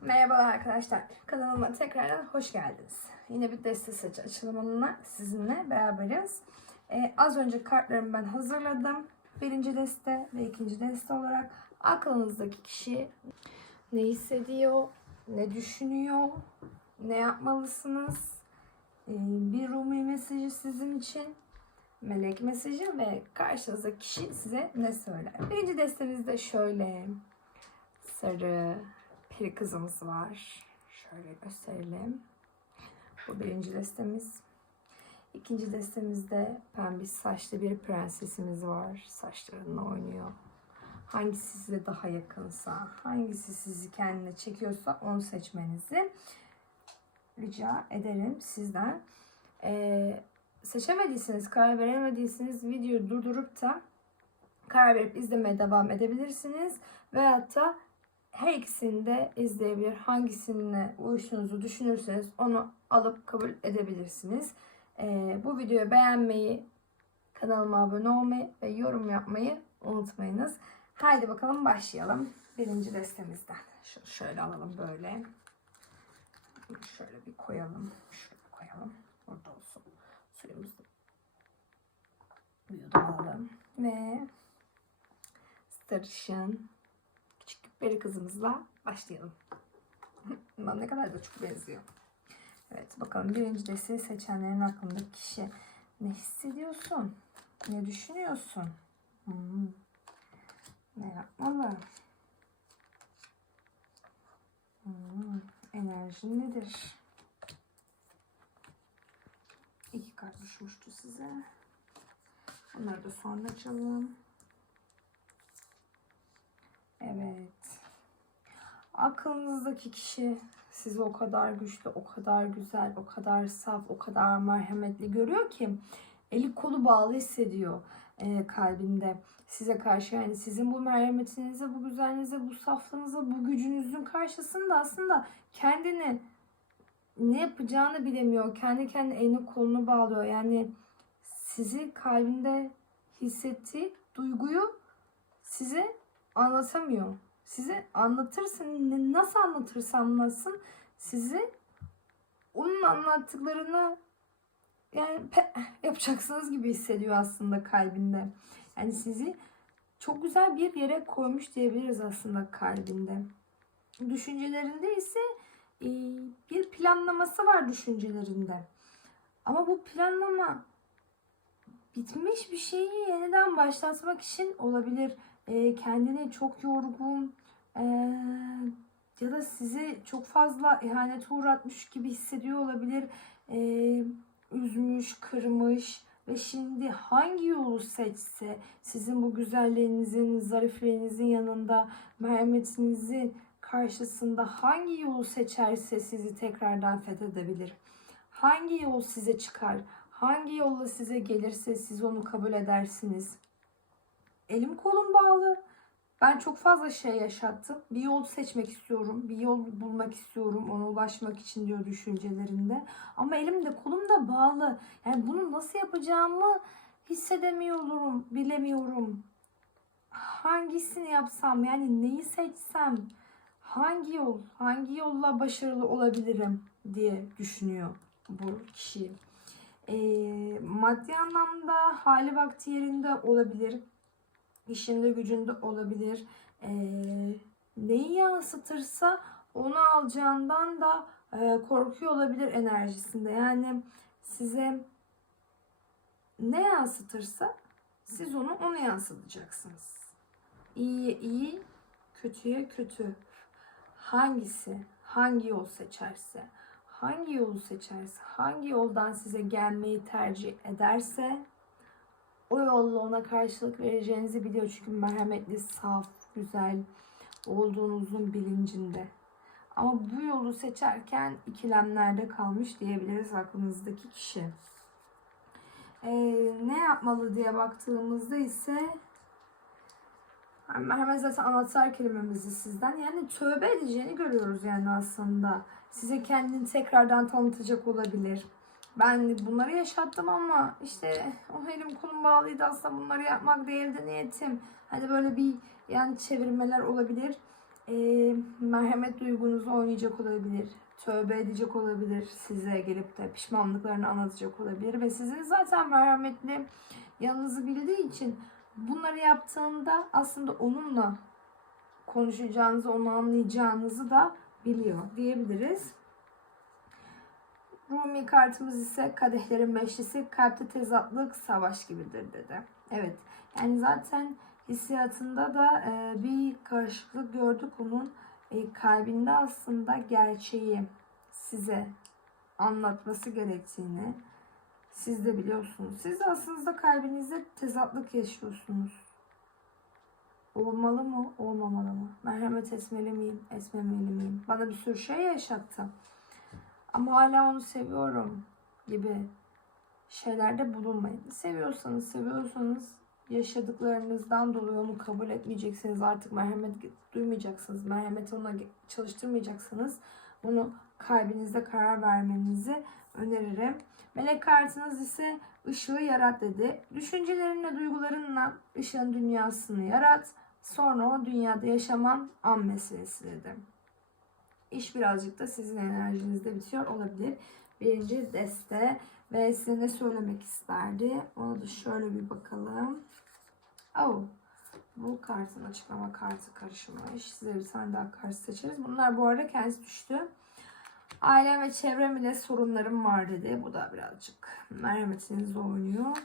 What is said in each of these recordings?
Merhabalar arkadaşlar. Kanalıma tekrardan hoş geldiniz. Yine bir deste seç açılımına sizinle beraberiz. Ee, az önce kartlarımı ben hazırladım. Birinci deste ve ikinci deste olarak aklınızdaki kişi ne hissediyor, ne düşünüyor, ne yapmalısınız? Ee, bir Rumi mesajı sizin için, melek mesajı ve karşınızdaki kişi size ne söyler? Birinci destemizde şöyle sarı, peri kızımız var. Şöyle gösterelim. Bu birinci destemiz. İkinci destemizde pembe saçlı bir prensesimiz var. Saçlarınla oynuyor. Hangisi size daha yakınsa, hangisi sizi kendine çekiyorsa onu seçmenizi rica ederim sizden. Ee, seçemediyseniz, karar veremediyseniz videoyu durdurup da karar verip izlemeye devam edebilirsiniz. Veyahut da her ikisini de izleyebilir. Hangisine uyuştuğunuzu düşünürseniz onu alıp kabul edebilirsiniz. Ee, bu videoyu beğenmeyi, kanalıma abone olmayı ve yorum yapmayı unutmayınız. Haydi bakalım başlayalım. Birinci destemizden. Şunu şöyle alalım böyle. Şöyle bir koyalım. Şöyle koyalım. Burada olsun. Suyumuzu yudumlayalım. Ve sarışın peri kızımızla başlayalım. Bundan ne kadar da çok benziyor. Evet bakalım birinci desteği seçenlerin aklındaki kişi ne hissediyorsun? Ne düşünüyorsun? Hmm. Ne yapmalı? Hmm. Enerjin nedir? İki kart düşmüştü size. Onları da sonra açalım. Evet. Aklınızdaki kişi sizi o kadar güçlü, o kadar güzel, o kadar saf, o kadar merhametli görüyor ki eli kolu bağlı hissediyor e, kalbinde size karşı. Yani sizin bu merhametinize, bu güzelliğinize, bu saflığınıza, bu gücünüzün karşısında aslında kendini ne yapacağını bilemiyor. Kendi kendine elini kolunu bağlıyor. Yani sizi kalbinde hissettiği duyguyu size anlatamıyor. Size anlatırsın, nasıl anlatırsa anlatsın sizi onun anlattıklarını yani yapacaksınız gibi hissediyor aslında kalbinde. Yani sizi çok güzel bir yere koymuş diyebiliriz aslında kalbinde. Düşüncelerinde ise e, bir planlaması var düşüncelerinde. Ama bu planlama bitmiş bir şeyi yeniden başlatmak için olabilir. E, kendini çok yorgun e, ya da sizi çok fazla ihanete uğratmış gibi hissediyor olabilir. E, üzmüş, kırmış ve şimdi hangi yolu seçse sizin bu güzelliğinizin, zarifliğinizin yanında, merhametinizin karşısında hangi yolu seçerse sizi tekrardan fethedebilir. Hangi yol size çıkar? Hangi yolla size gelirse siz onu kabul edersiniz. Elim kolum bağlı. Ben çok fazla şey yaşattım. Bir yol seçmek istiyorum. Bir yol bulmak istiyorum. Ona ulaşmak için diyor düşüncelerinde. Ama elim de kolum da bağlı. Yani bunu nasıl yapacağımı hissedemiyorum. Bilemiyorum. Hangisini yapsam yani neyi seçsem hangi yol hangi yolla başarılı olabilirim diye düşünüyor bu kişi. Ee, maddi anlamda hali vakti yerinde olabilir işinde gücünde olabilir. Ee, neyi yansıtırsa onu alacağından da e, korkuyor olabilir enerjisinde. Yani size ne yansıtırsa siz onu onu yansıtacaksınız. İyiye iyi, kötüye kötü. Hangisi, hangi yol seçerse, hangi yolu seçerse, hangi yoldan size gelmeyi tercih ederse o yolla ona karşılık vereceğinizi biliyor. Çünkü merhametli, saf, güzel olduğunuzun bilincinde. Ama bu yolu seçerken ikilemlerde kalmış diyebiliriz aklınızdaki kişi. Ee, ne yapmalı diye baktığımızda ise hemen zaten anahtar kelimemizi sizden yani tövbe edeceğini görüyoruz yani aslında. Size kendini tekrardan tanıtacak olabilir ben bunları yaşattım ama işte o elim kolum bağlıydı aslında bunları yapmak değildi niyetim. Hani böyle bir yani çevirmeler olabilir. e, merhamet duygunuzu oynayacak olabilir. Tövbe edecek olabilir. Size gelip de pişmanlıklarını anlatacak olabilir. Ve sizin zaten merhametli yanınızı bildiği için bunları yaptığında aslında onunla konuşacağınızı, onu anlayacağınızı da biliyor diyebiliriz. Rumi kartımız ise kadehlerin beşlisi kalpte tezatlık savaş gibidir dedi. Evet yani zaten hissiyatında da e, bir karışıklık gördük onun e, kalbinde aslında gerçeği size anlatması gerektiğini siz de biliyorsunuz. Siz aslında kalbinizde tezatlık yaşıyorsunuz. Olmalı mı, olmamalı mı? Merhamet etmeli miyim, etmemeli miyim? Bana bir sürü şey yaşattı. Ama hala onu seviyorum gibi şeylerde bulunmayın. Seviyorsanız, seviyorsanız yaşadıklarınızdan dolayı onu kabul etmeyeceksiniz. Artık merhamet duymayacaksınız. Merhameti ona çalıştırmayacaksınız. Bunu kalbinizde karar vermenizi öneririm. Melek kartınız ise ışığı yarat dedi. Düşüncelerinle, duygularınla ışığın dünyasını yarat. Sonra o dünyada yaşaman an meselesi dedi. İş birazcık da sizin enerjinizde bitiyor olabilir. Birinci deste ve size ne söylemek isterdi? Ona da şöyle bir bakalım. Oh, bu kartın açıklama kartı karışmış. Size bir tane daha kart seçeriz. Bunlar bu arada kendisi düştü. Ailem ve çevrem ile sorunlarım var dedi. Bu da birazcık merhametinizle oynuyor.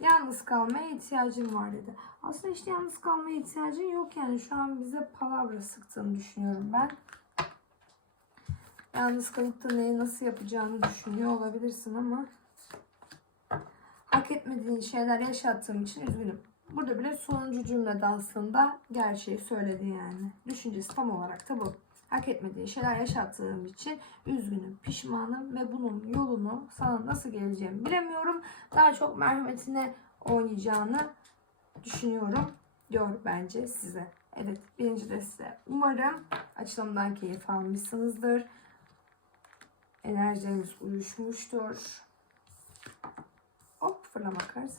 Yalnız kalmaya ihtiyacım var dedi. Aslında işte yalnız kalmaya ihtiyacın yok yani. Şu an bize palavra sıktığını düşünüyorum ben. Yalnız kalıp da neyi nasıl yapacağını düşünüyor olabilirsin ama hak etmediğin şeyler yaşattığım için üzgünüm. Burada bile sonuncu cümlede aslında gerçeği söyledi yani. Düşüncesi tam olarak da bu. Hak etmediğin şeyler yaşattığım için üzgünüm, pişmanım ve bunun yolunu sana nasıl geleceğimi bilemiyorum. Daha çok merhametine oynayacağını düşünüyorum diyor bence size. Evet birinci deste. Umarım açılımdan keyif almışsınızdır. Enerjilerimiz uyuşmuştur. Hop fırlama kart.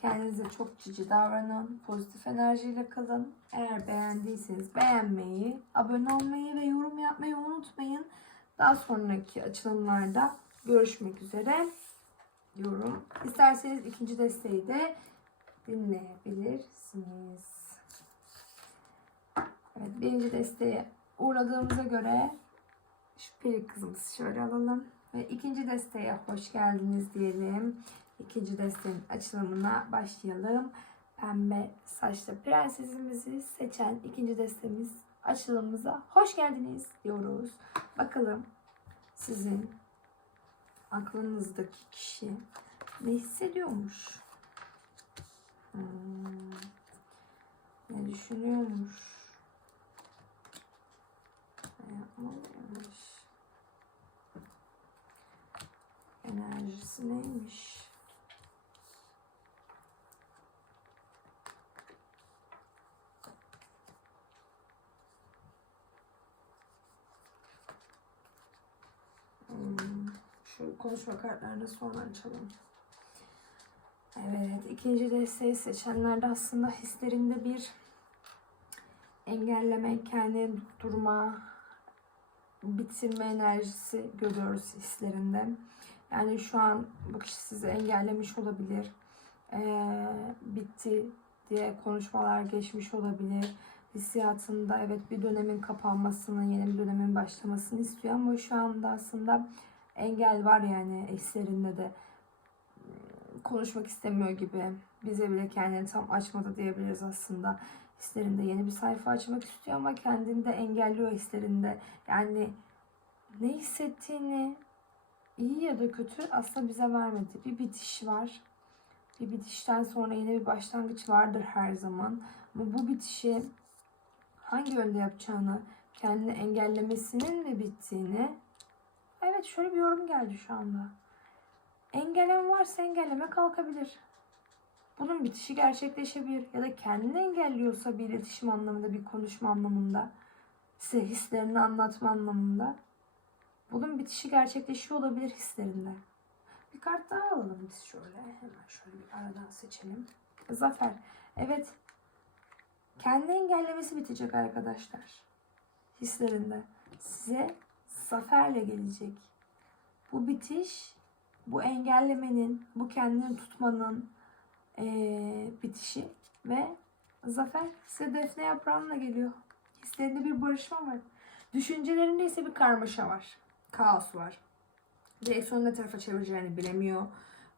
Kendinize çok cici davranın. Pozitif enerjiyle kalın. Eğer beğendiyseniz beğenmeyi, abone olmayı ve yorum yapmayı unutmayın. Daha sonraki açılımlarda görüşmek üzere diyorum. İsterseniz ikinci desteği de dinleyebilirsiniz. Evet, birinci desteğe uğradığımıza göre şu peri kızımızı şöyle alalım. Ve ikinci desteğe hoş geldiniz diyelim. İkinci desteğin açılımına başlayalım. Pembe saçlı prensesimizi seçen ikinci destemiz açılımımıza hoş geldiniz diyoruz. Bakalım sizin aklınızdaki kişi ne hissediyormuş? Hmm, ne düşünüyormuş? Ne yapmalıymış? Enerjisi neymiş? Hmm, konuşma kartlarını sonra açalım. Evet, ikinci desteği seçenlerde aslında hislerinde bir engelleme, kendi durma, bitirme enerjisi görüyoruz hislerinde. Yani şu an bu kişi sizi engellemiş olabilir. Ee, bitti diye konuşmalar geçmiş olabilir. Hissiyatında evet bir dönemin kapanmasını, yeni bir dönemin başlamasını istiyor ama şu anda aslında engel var yani hislerinde de konuşmak istemiyor gibi. Bize bile kendini tam açmadı diyebiliriz aslında. Hislerinde yeni bir sayfa açmak istiyor ama kendini de engelliyor hislerinde. Yani ne hissettiğini iyi ya da kötü aslında bize vermedi. Bir bitiş var. Bir bitişten sonra yeni bir başlangıç vardır her zaman. Ama bu bitişi hangi yönde yapacağını, kendini engellemesinin mi bittiğini Evet şöyle bir yorum geldi şu anda. Engelleme varsa engelleme kalkabilir. Bunun bitişi gerçekleşebilir ya da kendini engelliyorsa bir iletişim anlamında, bir konuşma anlamında, size hislerini anlatma anlamında bunun bitişi gerçekleşiyor olabilir hislerinde. Bir kart daha alalım biz şöyle. Hemen şöyle bir aradan seçelim. Zafer. Evet. Kendi engellemesi bitecek arkadaşlar. hislerinde size zaferle gelecek. Bu bitiş, bu engellemenin, bu kendini tutmanın eee, bitişi ve zafer size defne yaprağınla geliyor. Hislerinde bir barışma var. Düşüncelerinde ise bir karmaşa var. Kaos var. Direksiyonu ne tarafa çevireceğini bilemiyor.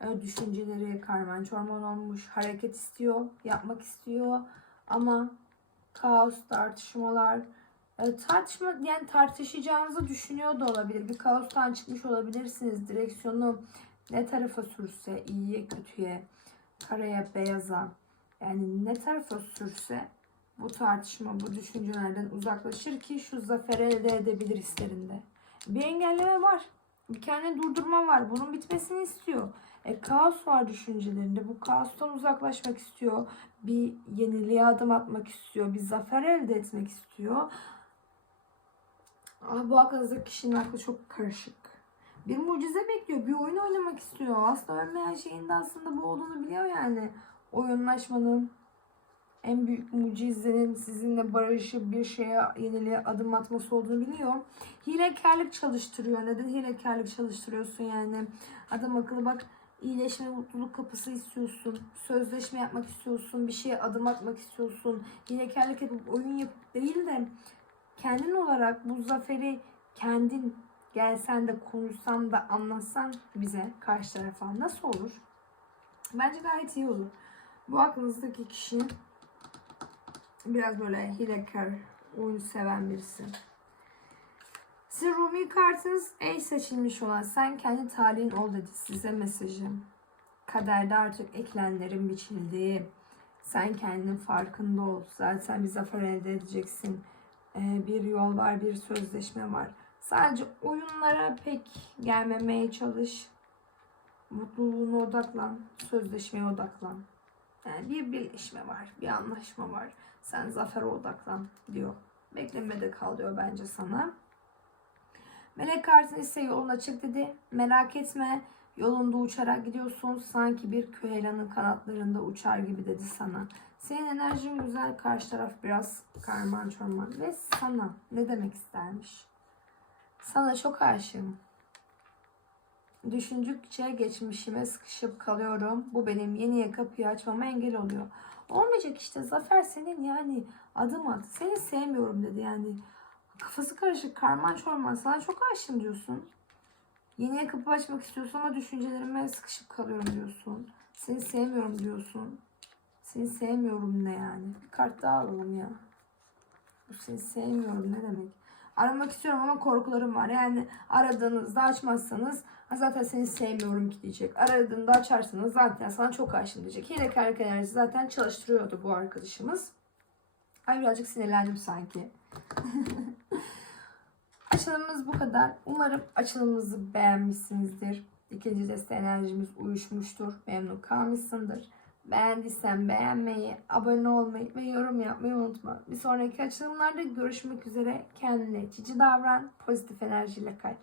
Ee, Düşünceleri karman çorman olmuş. Hareket istiyor, yapmak istiyor. Ama kaos, tartışmalar, e, tartışma yani tartışacağınızı düşünüyor da olabilir. Bir kaostan çıkmış olabilirsiniz. Direksiyonu ne tarafa sürse, iyiye, kötüye, karaya, beyaza yani ne tarafa sürse bu tartışma, bu düşüncelerden uzaklaşır ki şu zaferi elde edebilir hislerinde. Bir engelleme var. Bir kendini durdurma var. Bunun bitmesini istiyor. E, kaos var düşüncelerinde. Bu kaostan uzaklaşmak istiyor. Bir yeniliğe adım atmak istiyor. Bir zafer elde etmek istiyor. Ama bu aklınızdaki kişinin aklı çok karışık. Bir mucize bekliyor. Bir oyun oynamak istiyor. Aslında ölmeyen şeyin de aslında bu olduğunu biliyor yani. Oyunlaşmanın en büyük mucizenin sizinle barışıp bir şeye yeniliğe adım atması olduğunu biliyor. Hilekarlık çalıştırıyor. Neden hilekarlık çalıştırıyorsun yani? Adam akıllı bak iyileşme, mutluluk kapısı istiyorsun. Sözleşme yapmak istiyorsun. Bir şeye adım atmak istiyorsun. Hilekarlık yapıp oyun yapıp değil de kendin olarak bu zaferi kendin gelsen de konuşsan da anlatsan bize karşı tarafa nasıl olur? Bence gayet iyi olur. Bu aklınızdaki kişi biraz böyle hilekar, oyun seven birisi. Size Rumi kartınız ey seçilmiş olan sen kendi talihin ol dedi size mesajım. Kaderde artık eklenlerin biçildiği. Sen kendinin farkında ol. Zaten bir zafer elde edeceksin. Ee, bir yol var, bir sözleşme var. Sadece oyunlara pek gelmemeye çalış. Mutluluğuna odaklan. Sözleşmeye odaklan. Yani bir birleşme var, bir anlaşma var. Sen zafere odaklan diyor. Beklemede kal diyor bence sana. Melek kartın ise yolun açık dedi. Merak etme yolunda uçarak gidiyorsun. Sanki bir kühelanın kanatlarında uçar gibi dedi sana. Senin enerjin güzel, karşı taraf biraz karman çorman. Ve sana ne demek istermiş? Sana çok aşığım. Düşündükçe geçmişime sıkışıp kalıyorum. Bu benim yeniye kapıyı açmama engel oluyor. Olmayacak işte Zafer senin yani adım at. Seni sevmiyorum dedi yani. Kafası karışık karman çorman sana çok aşığım diyorsun. Yeniye kapı açmak istiyorsun ama düşüncelerime sıkışıp kalıyorum diyorsun. Seni sevmiyorum diyorsun. Seni sevmiyorum ne yani? Bir kart daha alalım ya. Bu seni sevmiyorum ne demek? Aramak istiyorum ama korkularım var. Yani aradığınızda açmazsanız "Ha zaten seni sevmiyorum ki diyecek. Aradığında açarsanız zaten sana çok aşığım diyecek. Hilekarlık enerjisi zaten çalıştırıyordu bu arkadaşımız. Ay birazcık sinirlendim sanki. Açılımımız bu kadar. Umarım açılımımızı beğenmişsinizdir. İkinci deste enerjimiz uyuşmuştur. Memnun kalmışsındır. Beğendiysen beğenmeyi, abone olmayı ve yorum yapmayı unutma. Bir sonraki açılımlarda görüşmek üzere. Kendine cici davran, pozitif enerjiyle kal.